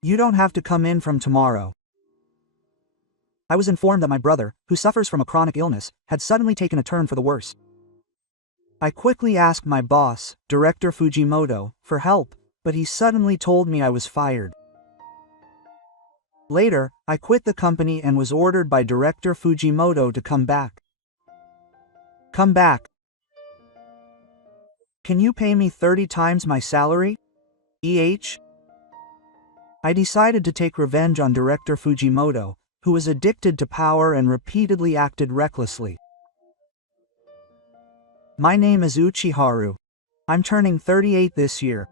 You don't have to come in from tomorrow. I was informed that my brother, who suffers from a chronic illness, had suddenly taken a turn for the worse. I quickly asked my boss, Director Fujimoto, for help, but he suddenly told me I was fired. Later, I quit the company and was ordered by Director Fujimoto to come back. Come back. Can you pay me 30 times my salary? I decided to take revenge on Director Fujimoto, who was addicted to power and repeatedly acted recklessly. My name is Uchiharu. I'm turning 38 this year.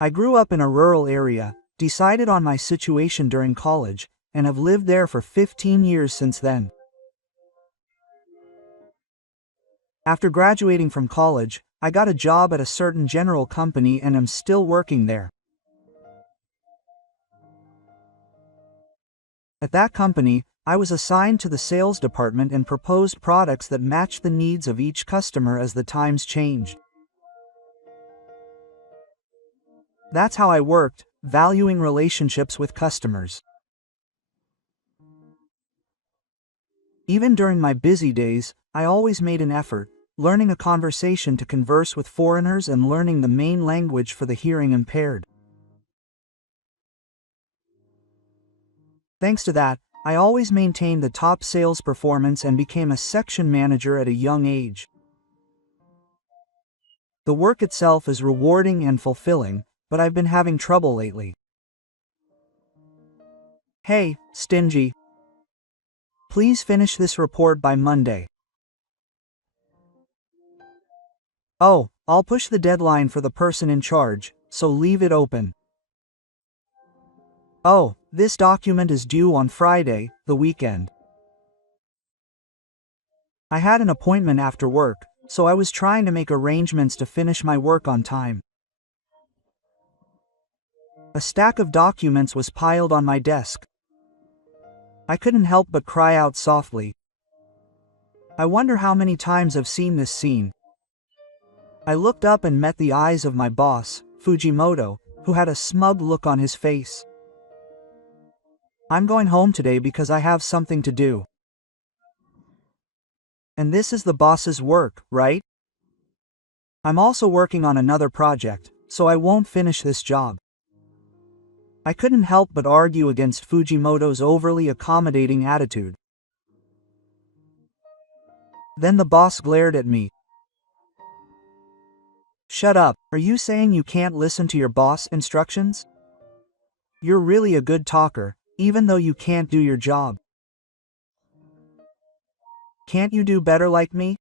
I grew up in a rural area, decided on my situation during college, and have lived there for 15 years since then. After graduating from college, I got a job at a certain general company and am still working there. At that company, I was assigned to the sales department and proposed products that matched the needs of each customer as the times changed. That's how I worked, valuing relationships with customers. Even during my busy days, I always made an effort, learning a conversation to converse with foreigners and learning the main language for the hearing impaired. Thanks to that, I always maintained the top sales performance and became a section manager at a young age. The work itself is rewarding and fulfilling, but I've been having trouble lately. Hey, Stingy. Please finish this report by Monday. Oh, I'll push the deadline for the person in charge, so leave it open. Oh, this document is due on Friday, the weekend. I had an appointment after work, so I was trying to make arrangements to finish my work on time. A stack of documents was piled on my desk. I couldn't help but cry out softly. I wonder how many times I've seen this scene. I looked up and met the eyes of my boss, Fujimoto, who had a smug look on his face. I'm going home today because I have something to do. And this is the boss's work, right? I'm also working on another project, so I won't finish this job. I couldn't help but argue against Fujimoto's overly accommodating attitude. Then the boss glared at me. Shut up, are you saying you can't listen to your boss' instructions? You're really a good talker, even though you can't do your job. Can't you do better like me?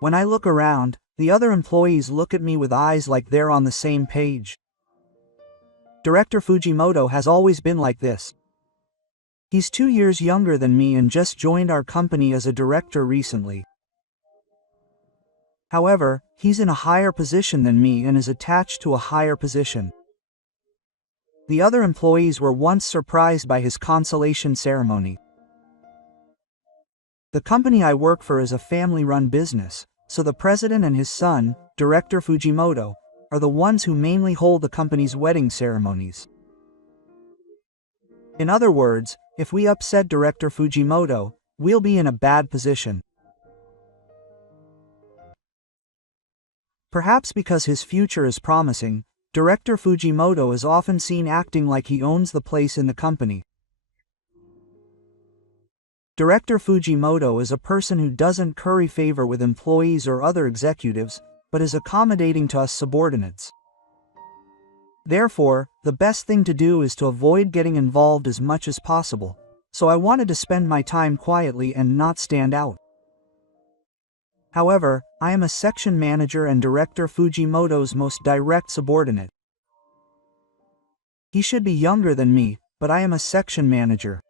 When I look around, the other employees look at me with eyes like they're on the same page. Director Fujimoto has always been like this. He's 2 years younger than me and just joined our company as a director recently. However, he's in a higher position than me and is attached to a higher position. The other employees were once surprised by his consolation ceremony. The company I work for is a family-run business, so the president and his son, Director Fujimoto, are the ones who mainly hold the company's wedding ceremonies. In other words, if we upset Director Fujimoto, we'll be in a bad position. Perhaps because his future is promising, Director Fujimoto is often seen acting like he owns the place in the company. Director Fujimoto is a person who doesn't curry favor with employees or other executives, but is accommodating to us subordinates. Therefore, the best thing to do is to avoid getting involved as much as possible, so I wanted to spend my time quietly and not stand out. However, I am a section manager and Director Fujimoto's most direct subordinate. He should be younger than me, but I am a section manager.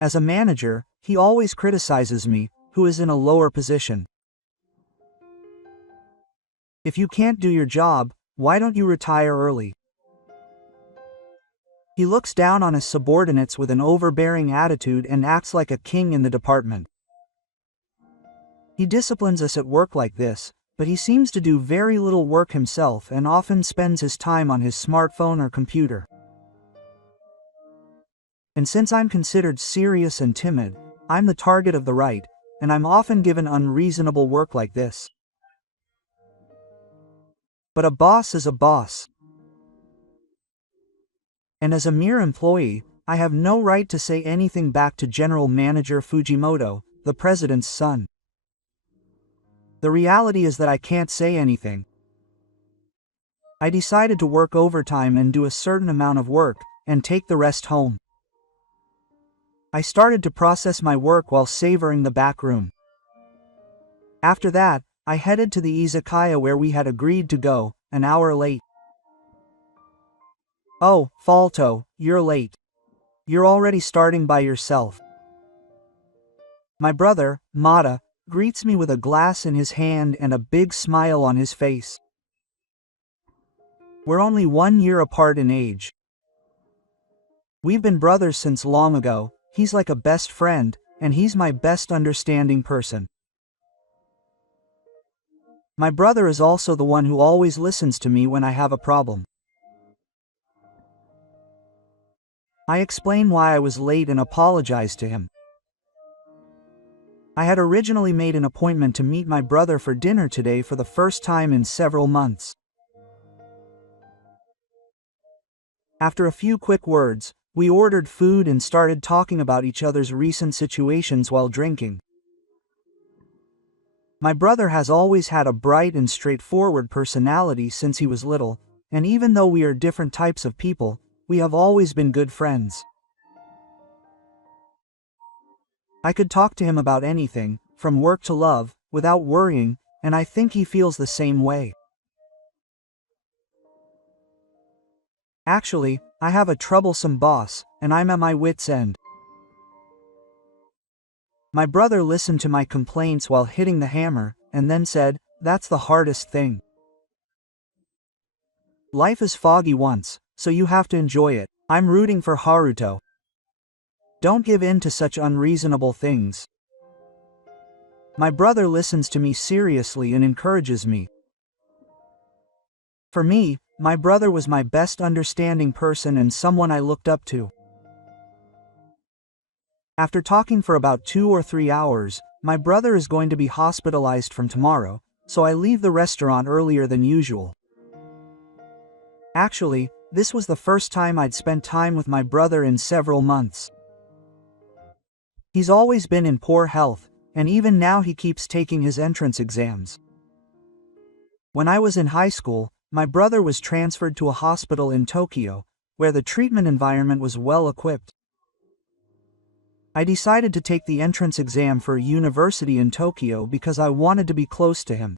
As a manager, he always criticizes me, who is in a lower position. If you can't do your job, why don't you retire early? He looks down on his subordinates with an overbearing attitude and acts like a king in the department. He disciplines us at work like this, but he seems to do very little work himself and often spends his time on his smartphone or computer. And since I'm considered serious and timid, I'm the target of the right, and I'm often given unreasonable work like this. But a boss is a boss. And as a mere employee, I have no right to say anything back to General Manager Fujimoto, the president's son. The reality is that I can't say anything. I decided to work overtime and do a certain amount of work, and take the rest home. I started to process my work while savoring the back room. After that, I headed to the izakaya where we had agreed to go, an hour late. Oh, Falto, you're late. You're already starting by yourself. My brother, Mata, greets me with a glass in his hand and a big smile on his face. We're only 1 year apart in age. We've been brothers since long ago. He's like a best friend, and he's my best understanding person. My brother is also the one who always listens to me when I have a problem. I explain why I was late and apologize to him. I had originally made an appointment to meet my brother for dinner today for the first time in several months. After a few quick words, we ordered food and started talking about each other's recent situations while drinking. My brother has always had a bright and straightforward personality since he was little, and even though we are different types of people, we have always been good friends. I could talk to him about anything, from work to love, without worrying, and I think he feels the same way. Actually, I have a troublesome boss, and I'm at my wit's end. My brother listened to my complaints while hitting the hammer, and then said, "That's the hardest thing. Life is foggy once, so you have to enjoy it. I'm rooting for Haruto. Don't give in to such unreasonable things." My brother listens to me seriously and encourages me. For me, my brother was my best understanding person and someone I looked up to. After talking for about 2 or 3 hours, my brother is going to be hospitalized from tomorrow, so I leave the restaurant earlier than usual. Actually, this was the first time I'd spent time with my brother in several months. He's always been in poor health, and even now he keeps taking his entrance exams. When I was in high school, my brother was transferred to a hospital in Tokyo, where the treatment environment was well equipped. I decided to take the entrance exam for a university in Tokyo because I wanted to be close to him.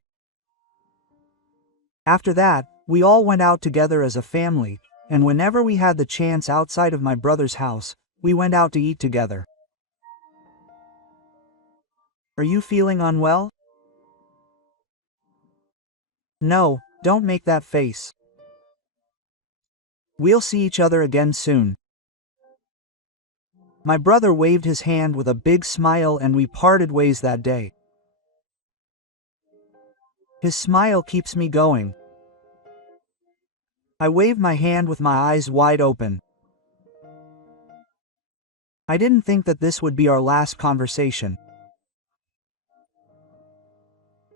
After that, we all went out together as a family, and whenever we had the chance outside of my brother's house, we went out to eat together. Are you feeling unwell? No, don't make that face. We'll see each other again soon. My brother waved his hand with a big smile and we parted ways that day. His smile keeps me going. I waved my hand with my eyes wide open. I didn't think that this would be our last conversation.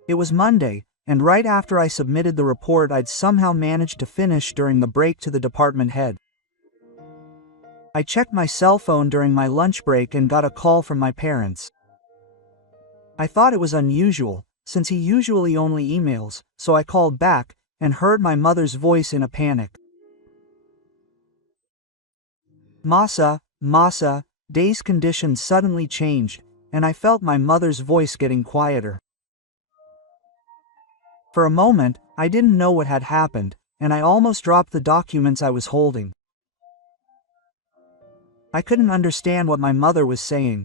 It was Monday, and right after I submitted the report I'd somehow managed to finish during the break to the department head. I checked my cell phone during my lunch break and got a call from my parents. I thought it was unusual, since he usually only emails, so I called back, and heard my mother's voice in a panic. Masa, day's conditions suddenly changed, and I felt my mother's voice getting quieter. For a moment, I didn't know what had happened, and I almost dropped the documents I was holding. I couldn't understand what my mother was saying.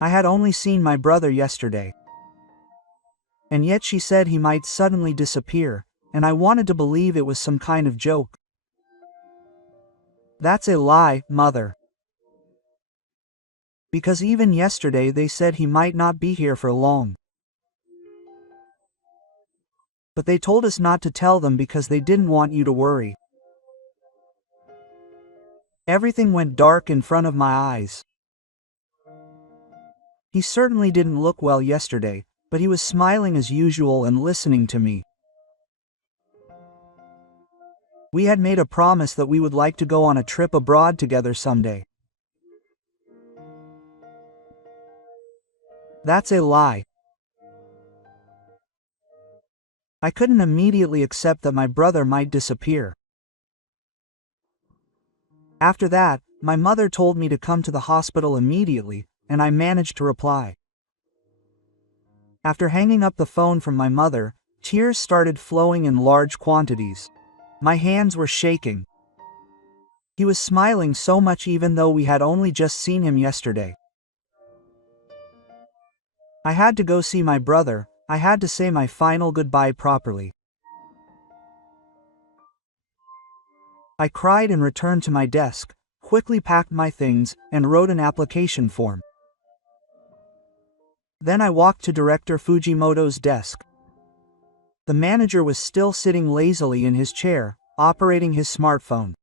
I had only seen my brother yesterday. And yet she said he might suddenly disappear, and I wanted to believe it was some kind of joke. That's a lie, Mother. Because even yesterday they said he might not be here for long. but they told us not to tell them because they didn't want you to worry. Everything went dark in front of my eyes. He certainly didn't look well yesterday, but he was smiling as usual and listening to me. We had made a promise that we would like to go on a trip abroad together someday. That's a lie. I couldn't immediately accept that my brother might disappear. After that, my mother told me to come to the hospital immediately, and I managed to reply. After hanging up the phone from my mother, tears started flowing in large quantities. My hands were shaking. He was smiling so much even though we had only just seen him yesterday. I had to go see my brother. I had to say my final goodbye properly. I cried and returned to my desk, quickly packed my things, and wrote an application form. Then I walked to Director Fujimoto's desk. The manager was still sitting lazily in his chair, operating his smartphone.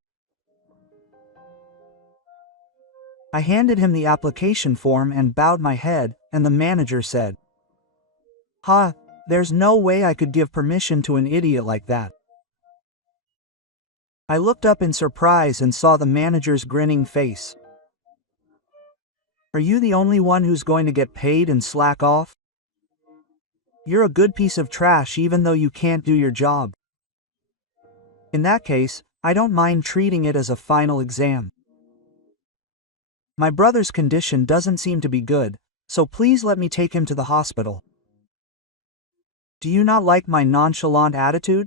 I handed him the application form and bowed my head, and the manager said, "Ha, there's no way I could give permission to an idiot like that." I looked up in surprise and saw the manager's grinning face. "Are you the only one who's going to get paid and slack off? You're a good piece of trash even though you can't do your job. In that case, I don't mind treating it as a final exam. My brother's condition doesn't seem to be good, so please let me take him to the hospital." Do you not like my nonchalant attitude?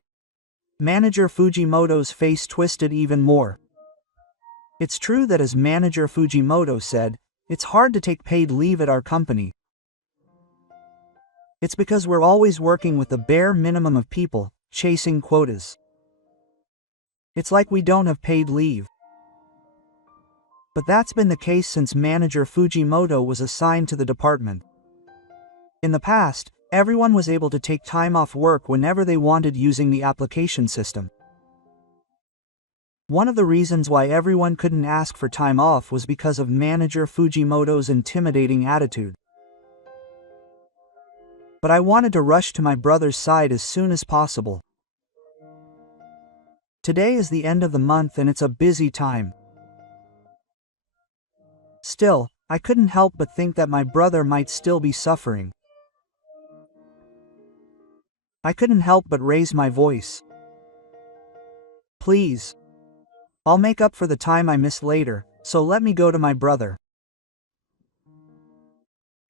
Manager Fujimoto's face twisted even more. It's true that, as Manager Fujimoto said, it's hard to take paid leave at our company. It's because we're always working with the bare minimum of people, chasing quotas. It's like we don't have paid leave. But that's been the case since Manager Fujimoto was assigned to the department. In the past, everyone was able to take time off work whenever they wanted using the application system. One of the reasons why everyone couldn't ask for time off was because of Manager Fujimoto's intimidating attitude. But I wanted to rush to my brother's side as soon as possible. Today is the end of the month and it's a busy time. Still, I couldn't help but think that my brother might still be suffering. I couldn't help but raise my voice. "Please. I'll make up for the time I missed later, so let me go to my brother."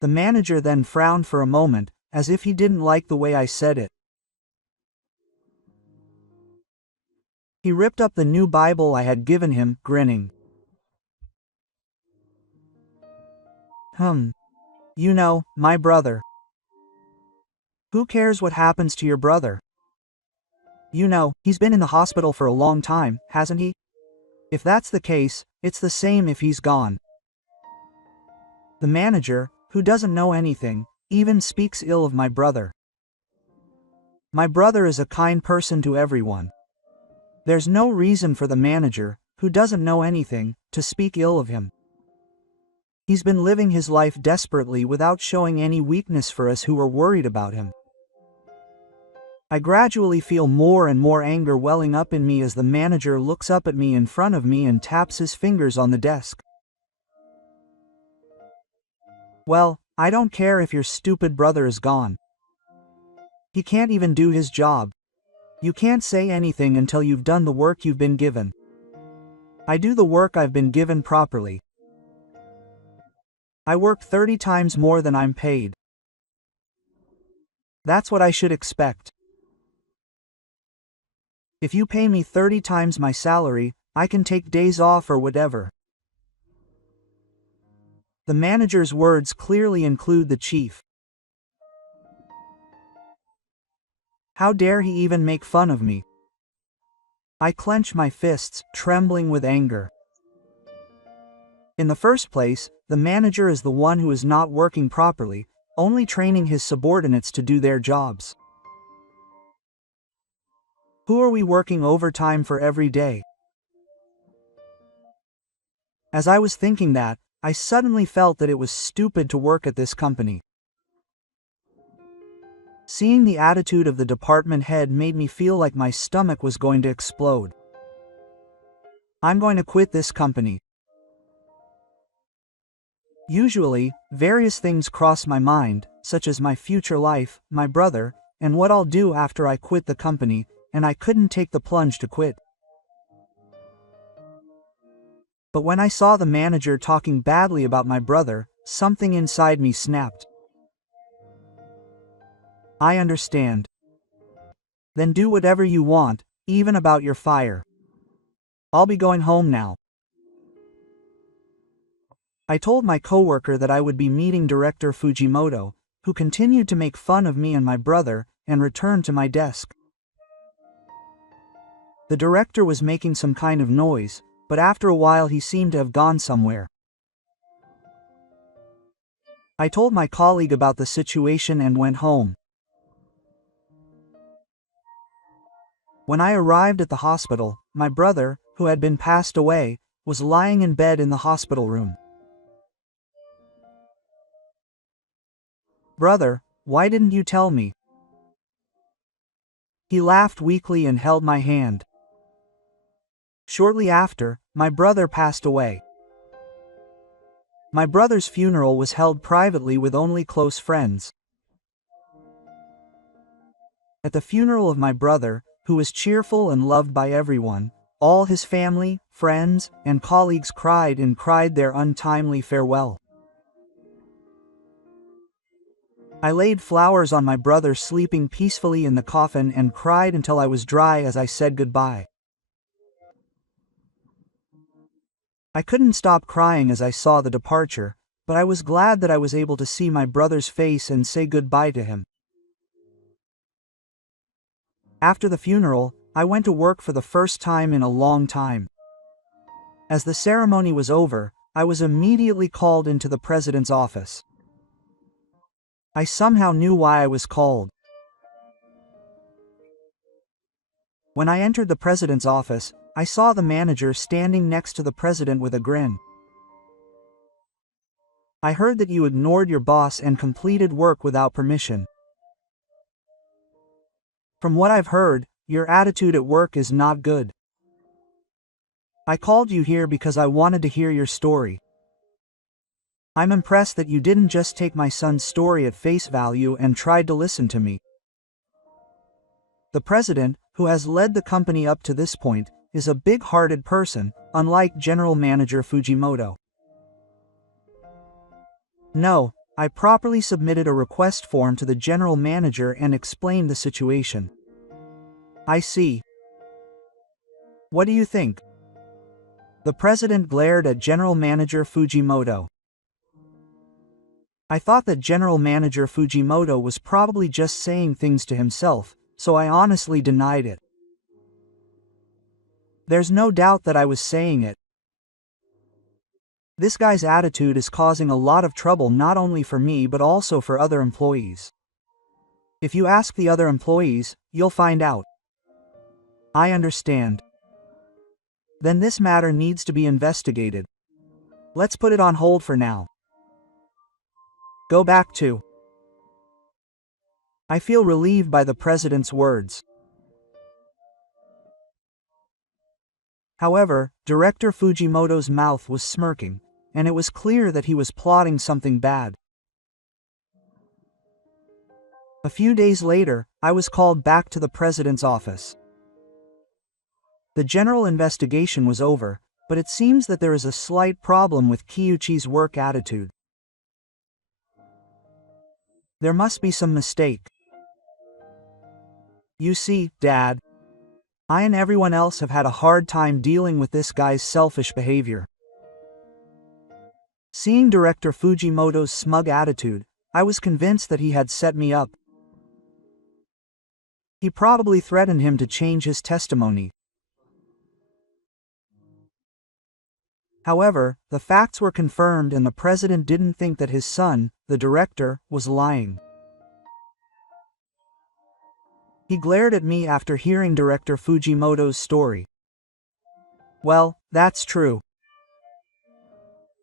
The manager then frowned for a moment, as if he didn't like the way I said it. He ripped up the new Bible I had given him, grinning. You know, my brother. Who cares what happens to your brother? You know, he's been in the hospital for a long time, hasn't he? If that's the case, it's the same if he's gone." The manager, who doesn't know anything, even speaks ill of my brother. My brother is a kind person to everyone. There's no reason for the manager, who doesn't know anything, to speak ill of him. He's been living his life desperately without showing any weakness for us who are worried about him. I gradually feel more and more anger welling up in me as the manager looks up at me in front of me and taps his fingers on the desk. "Well, I don't care if your stupid brother is gone. He can't even do his job. You can't say anything until you've done the work you've been given. I do the work I've been given properly. I work 30 times more than I'm paid. That's what I should expect. If you pay me 30 times my salary, I can take days off or whatever." The manager's words clearly include the chief. How dare he even make fun of me? I clench my fists, trembling with anger. In the first place, the manager is the one who is not working properly, only training his subordinates to do their jobs. Who are we working overtime for every day? As I was thinking that, I suddenly felt that it was stupid to work at this company. Seeing the attitude of the department head made me feel like my stomach was going to explode. I'm going to quit this company. Usually, various things cross my mind, such as my future life, my brother, and what I'll do after I quit the company, and I couldn't take the plunge to quit. But when I saw the manager talking badly about my brother, something inside me snapped. I understand. Then do whatever you want, even about your fire. I'll be going home now. I told my coworker that I would be meeting Director Fujimoto, who continued to make fun of me and my brother, and returned to my desk. The director was making some kind of noise, but after a while he seemed to have gone somewhere. I told my colleague about the situation and went home. When I arrived at the hospital, my brother, who had been passed away, was lying in bed in the hospital room. "Brother, why didn't you tell me?" He laughed weakly and held my hand. Shortly after, my brother passed away. My brother's funeral was held privately with only close friends. At the funeral of my brother, who was cheerful and loved by everyone, all his family, friends, and colleagues cried their untimely farewell. I laid flowers on my brother sleeping peacefully in the coffin and cried until I was dry as I said goodbye. I couldn't stop crying as I saw the departure, but I was glad that I was able to see my brother's face and say goodbye to him. After the funeral, I went to work for the first time in a long time. As the ceremony was over, I was immediately called into the president's office. I somehow knew why I was called. When I entered the president's office, I saw the manager standing next to the president with a grin. "I heard that you ignored your boss and completed work without permission. From what I've heard, your attitude at work is not good. I called you here because I wanted to hear your story. I'm impressed that you didn't just take my son's story at face value and tried to listen to me." The president, who has led the company up to this point, is a big-hearted person, unlike General Manager Fujimoto. No, I properly submitted a request form to the general manager and explained the situation. "I see. What do you think?" The president glared at General Manager Fujimoto. I thought that General Manager Fujimoto was probably just saying things to himself, so I honestly denied it. There's no doubt that I was saying it. This guy's attitude is causing a lot of trouble not only for me but also for other employees. If you ask the other employees, you'll find out. I understand. Then this matter needs to be investigated. Let's put it on hold for now. Go back to. I feel relieved by the president's words. However, Director Fujimoto's mouth was smirking, and it was clear that he was plotting something bad. A few days later, I was called back to the president's office. The general investigation was over, but it seems that there is a slight problem with Kyuchi's work attitude. There must be some mistake. You see, Dad, I and everyone else have had a hard time dealing with this guy's selfish behavior. Seeing Director Fujimoto's smug attitude, I was convinced that he had set me up. He probably threatened him to change his testimony. However, the facts were confirmed and the president didn't think that his son, the director, was lying. He glared at me after hearing Director Fujimoto's story. Well, that's true.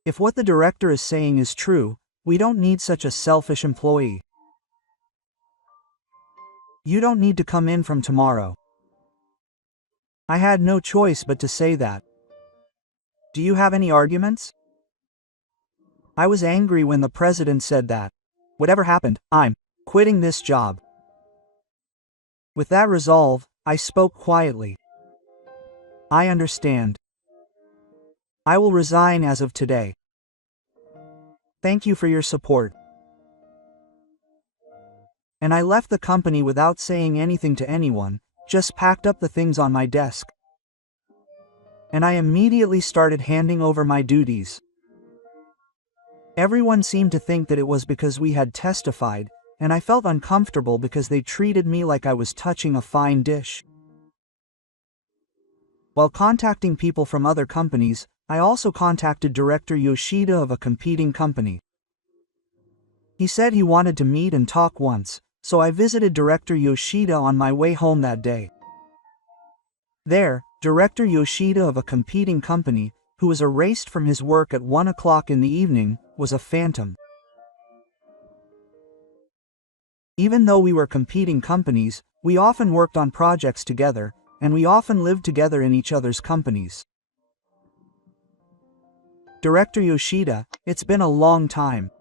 If what the director is saying is true, we don't need such a selfish employee. You don't need to come in from tomorrow. I had no choice but to say that. Do you have any arguments? I was angry when the president said that. Whatever happened, I'm quitting this job. With that resolve, I spoke quietly. I understand. I will resign as of today. Thank you for your support. And I left the company without saying anything to anyone, just packed up the things on my desk. And I immediately started handing over my duties. Everyone seemed to think that it was because we had testified, and I felt uncomfortable because they treated me like I was touching a fine dish. While contacting people from other companies, I also contacted Director Yoshida of a competing company. He said he wanted to meet and talk once, so I visited Director Yoshida on my way home that day. There, Director Yoshida of a competing company, who was erased from his work at 1 o'clock in the evening, was a phantom. Even though we were competing companies, we often worked on projects together, and we often lived together in each other's companies. Director Yoshida, it's been a long time.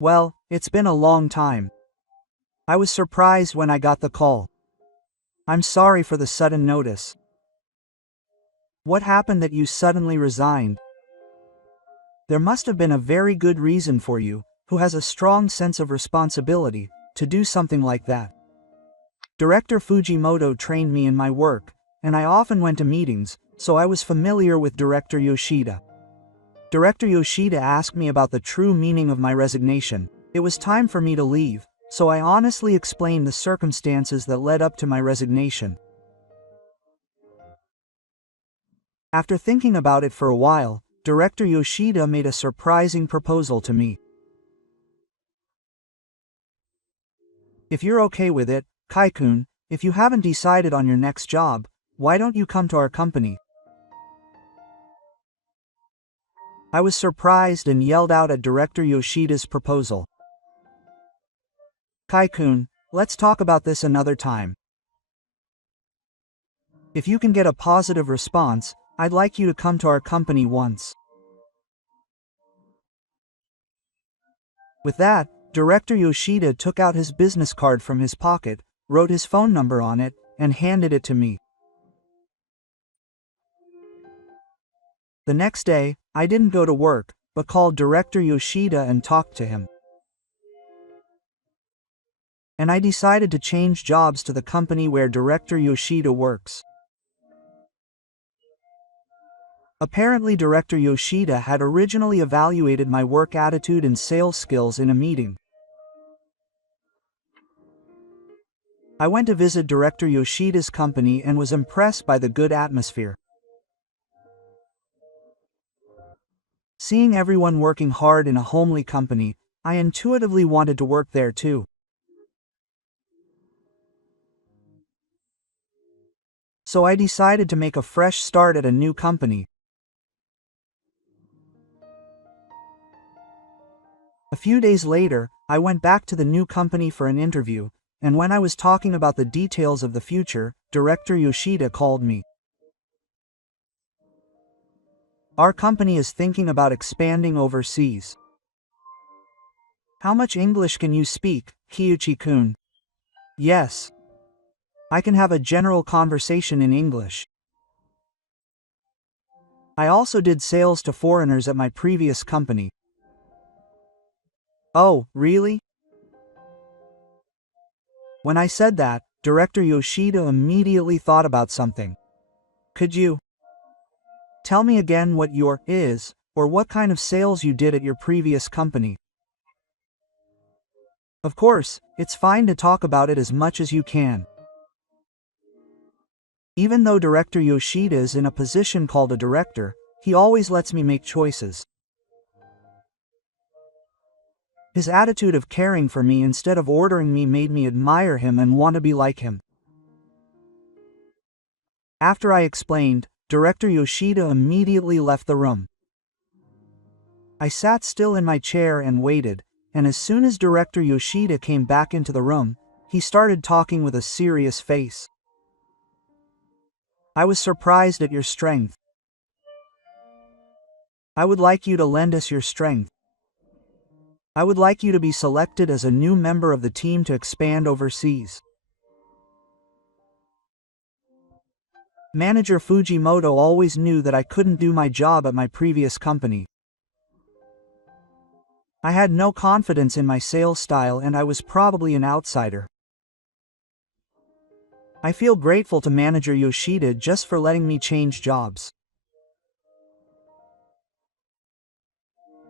Well, it's been a long time. I was surprised when I got the call. I'm sorry for the sudden notice. What happened that you suddenly resigned? There must have been a very good reason for you, who has a strong sense of responsibility, to do something like that. Director Fujimoto trained me in my work, and I often went to meetings, so I was familiar with Director Yoshida. Director Yoshida asked me about the true meaning of my resignation. It was time for me to leave, so I honestly explained the circumstances that led up to my resignation. After thinking about it for a while, Director Yoshida made a surprising proposal to me. If you're okay with it, Kai-kun, if you haven't decided on your next job, why don't you come to our company? I was surprised and yelled out at Director Yoshida's proposal. Kai-kun, let's talk about this another time. If you can get a positive response, I'd like you to come to our company once. With that, Director Yoshida took out his business card from his pocket, wrote his phone number on it, and handed it to me. The next day, I didn't go to work, but called Director Yoshida and talked to him. And I decided to change jobs to the company where Director Yoshida works. Apparently Director Yoshida had originally evaluated my work attitude and sales skills in a meeting. I went to visit Director Yoshida's company and was impressed by the good atmosphere. Seeing everyone working hard in a homely company, I intuitively wanted to work there too. So I decided to make a fresh start at a new company. A few days later, I went back to the new company for an interview, and when I was talking about the details of the future, Director Yoshida called me. Our company is thinking about expanding overseas. How much English can you speak, Kyuchi-kun? Yes. I can have a general conversation in English. I also did sales to foreigners at my previous company. Oh, really? When I said that, Director Yoshida immediately thought about something. Could you tell me again what your is, or what kind of sales you did at your previous company? Of course, it's fine to talk about it as much as you can. Even though Director Yoshida is in a position called a director, he always lets me make choices. His attitude of caring for me instead of ordering me made me admire him and want to be like him. After I explained, Director Yoshida immediately left the room. I sat still in my chair and waited, and as soon as Director Yoshida came back into the room, he started talking with a serious face. I was surprised at your strength. I would like you to lend us your strength. I would like you to be selected as a new member of the team to expand overseas. Manager Fujimoto always knew that I couldn't do my job at my previous company. I had no confidence in my sales style and I was probably an outsider. I feel grateful to Manager Yoshida just for letting me change jobs.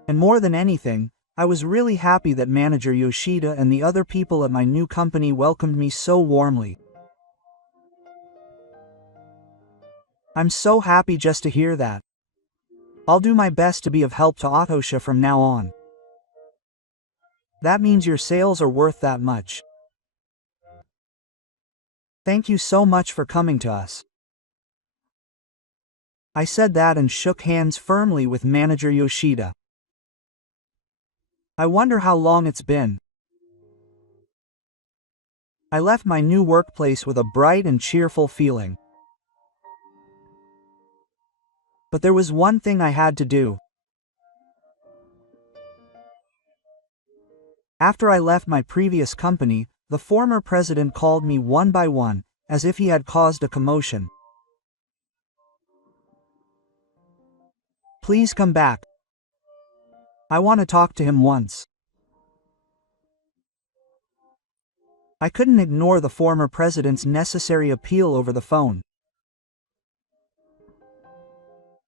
And more than anything, I was really happy that Manager Yoshida and the other people at my new company welcomed me so warmly. I'm so happy just to hear that. I'll do my best to be of help to Atosha from now on. That means your sales are worth that much. Thank you so much for coming to us. I said that and shook hands firmly with Manager Yoshida. I wonder how long it's been. I left my new workplace with a bright and cheerful feeling. But there was one thing I had to do. After I left my previous company, the former president called me one by one, as if he had caused a commotion. Please come back. I want to talk to him once. I couldn't ignore the former president's necessary appeal over the phone.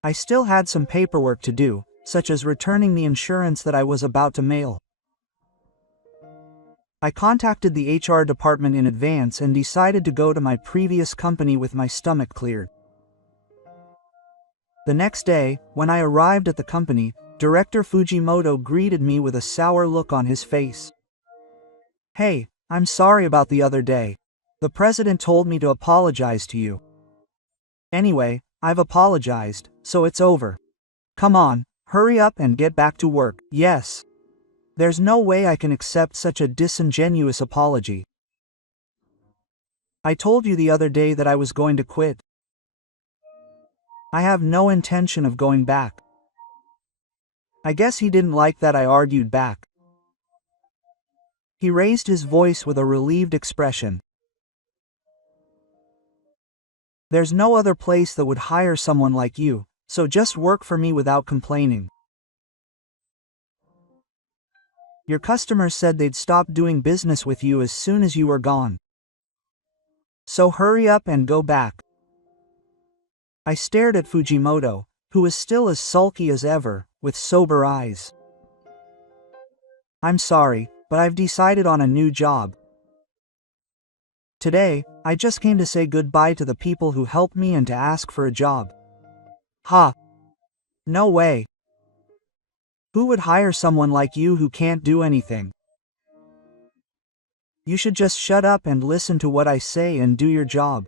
I still had some paperwork to do, such as returning the insurance that I was about to mail. I contacted the HR department in advance and decided to go to my previous company with my stomach cleared. The next day, when I arrived at the company, Director Fujimoto greeted me with a sour look on his face. Hey, I'm sorry about the other day. The president told me to apologize to you. Anyway, I've apologized, so it's over. Come on, hurry up and get back to work. Yes. There's no way I can accept such a disingenuous apology. I told you the other day that I was going to quit. I have no intention of going back. I guess he didn't like that I argued back. He raised his voice with a relieved expression. There's no other place that would hire someone like you, so just work for me without complaining. Your customers said they'd stop doing business with you as soon as you were gone. So hurry up and go back. I stared at Fujimoto, who was still as sulky as ever, with sober eyes. I'm sorry, but I've decided on a new job. Today, I just came to say goodbye to the people who helped me and to ask for a job. Ha! No way. Who would hire someone like you who can't do anything? You should just shut up and listen to what I say and do your job.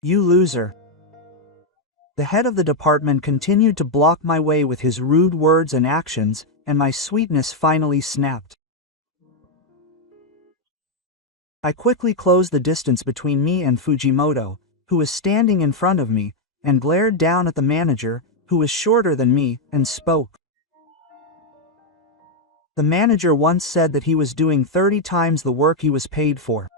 You loser. The head of the department continued to block my way with his rude words and actions, and my sweetness finally snapped. I quickly closed the distance between me and Fujimoto, who was standing in front of me, and glared down at the manager, who was shorter than me, and spoke. The manager once said that he was doing 30 times the work he was paid for.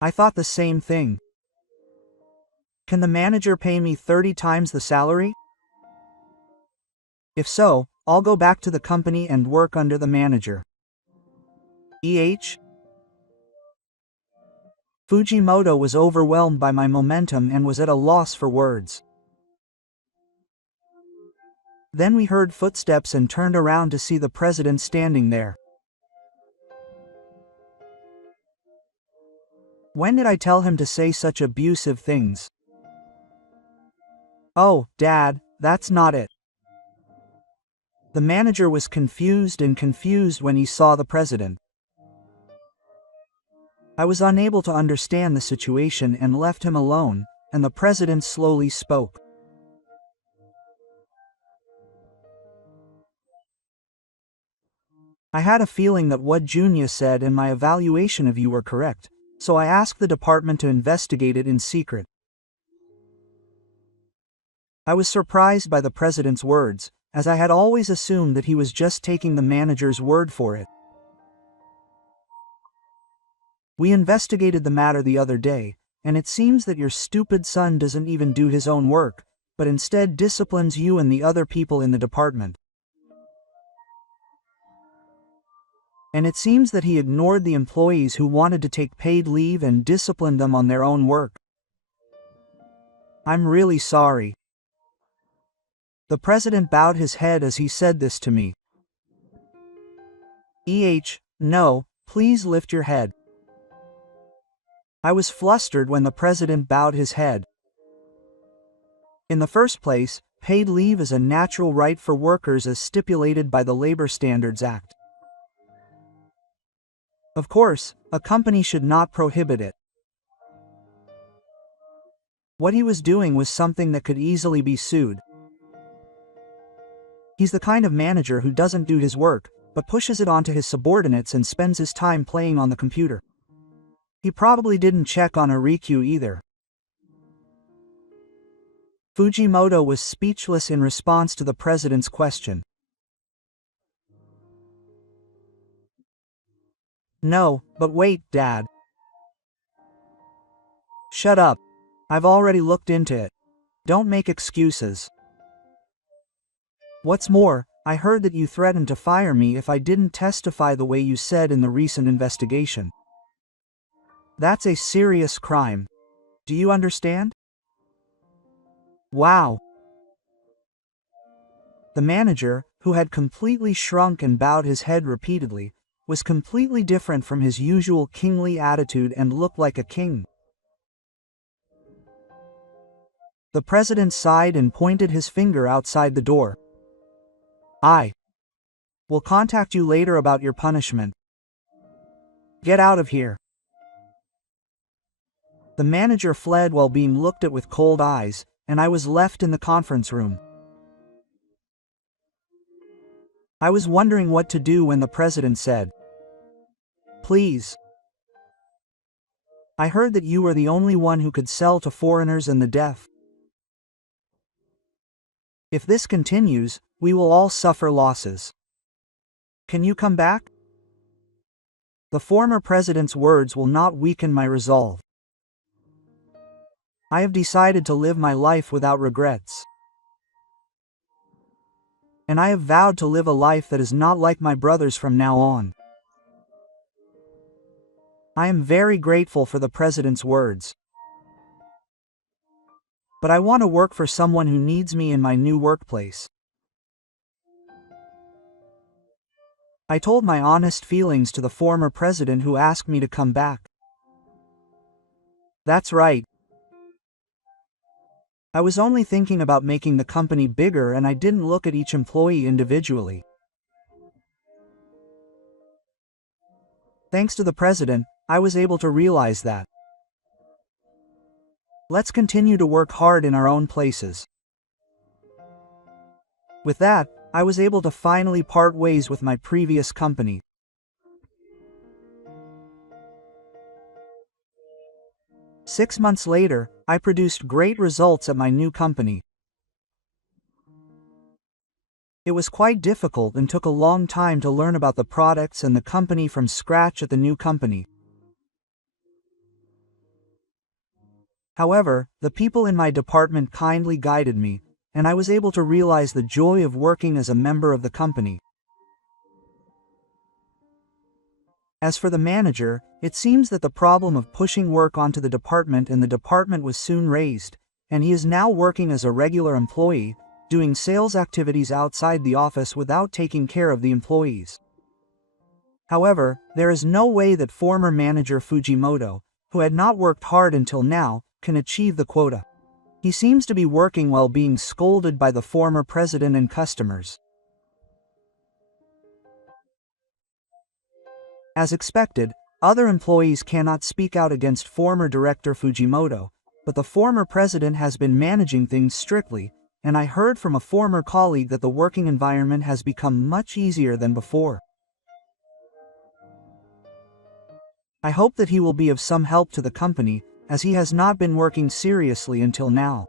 I thought the same thing. Can the manager pay me 30 times the salary? If so, I'll go back to the company and work under the manager. Fujimoto was overwhelmed by my momentum and was at a loss for words. Then we heard footsteps and turned around to see the president standing there. When did I tell him to say such abusive things? Oh, Dad, that's not it. The manager was confused when he saw the president. I was unable to understand the situation and left him alone, and the president slowly spoke. I had a feeling that what Junya said and my evaluation of you were correct, so I asked the department to investigate it in secret. I was surprised by the president's words, as I had always assumed that he was just taking the manager's word for it. We investigated the matter the other day, and it seems that your stupid son doesn't even do his own work, but instead disciplines you and the other people in the department. And it seems that he ignored the employees who wanted to take paid leave and disciplined them on their own work. I'm really sorry. The president bowed his head as he said this to me. No, please lift your head. I was flustered when the president bowed his head. In the first place, paid leave is a natural right for workers as stipulated by the Labor Standards Act. Of course, a company should not prohibit it. What he was doing was something that could easily be sued. He's the kind of manager who doesn't do his work, but pushes it onto his subordinates and spends his time playing on the computer. He probably didn't check on Ariku either. Fujimoto was speechless in response to the president's question. No, but wait, Dad. Shut up. I've already looked into it. Don't make excuses. What's more, I heard that you threatened to fire me if I didn't testify the way you said in the recent investigation. That's a serious crime. Do you understand? Wow. The manager, who had completely shrunk and bowed his head repeatedly, was completely different from his usual kingly attitude and looked like a king. The president sighed and pointed his finger outside the door. I will contact you later about your punishment. Get out of here. The manager fled while being looked at with cold eyes, and I was left in the conference room. I was wondering what to do when the president said, "Please. I heard that you were the only one who could sell to foreigners and the deaf. If this continues, we will all suffer losses. Can you come back?" The former president's words will not weaken my resolve. I have decided to live my life without regrets. And I have vowed to live a life that is not like my brother's from now on. I am very grateful for the president's words. But I want to work for someone who needs me in my new workplace. I told my honest feelings to the former president who asked me to come back. That's right. I was only thinking about making the company bigger and I didn't look at each employee individually. Thanks to the president, I was able to realize that. Let's continue to work hard in our own places. With that, I was able to finally part ways with my previous company. Six months later, I produced great results at my new company. It was quite difficult and took a long time to learn about the products and the company from scratch at the new company. However, the people in my department kindly guided me, and I was able to realize the joy of working as a member of the company. As for the manager, it seems that the problem of pushing work onto the department and the department was soon raised, and he is now working as a regular employee, doing sales activities outside the office without taking care of the employees. However, there is no way that former manager Fujimoto, who had not worked hard until now, can achieve the quota. He seems to be working while being scolded by the former president and customers. As expected, other employees cannot speak out against former director Fujimoto, but the former president has been managing things strictly, and I heard from a former colleague that the working environment has become much easier than before. I hope that he will be of some help to the company, as he has not been working seriously until now.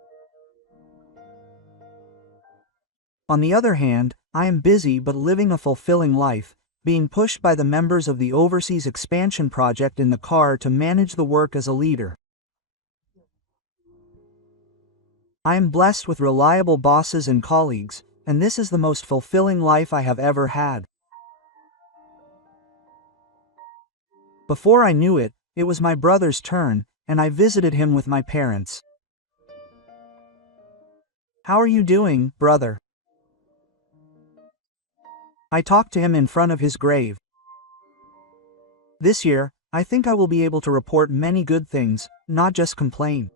On the other hand, I am busy but living a fulfilling life, being pushed by the members of the overseas expansion project in the car to manage the work as a leader. I am blessed with reliable bosses and colleagues, and this is the most fulfilling life I have ever had. Before I knew it, it was my brother's turn, and I visited him with my parents. "How are you doing, brother?" I talked to him in front of his grave. This year, I think I will be able to report many good things, not just complain.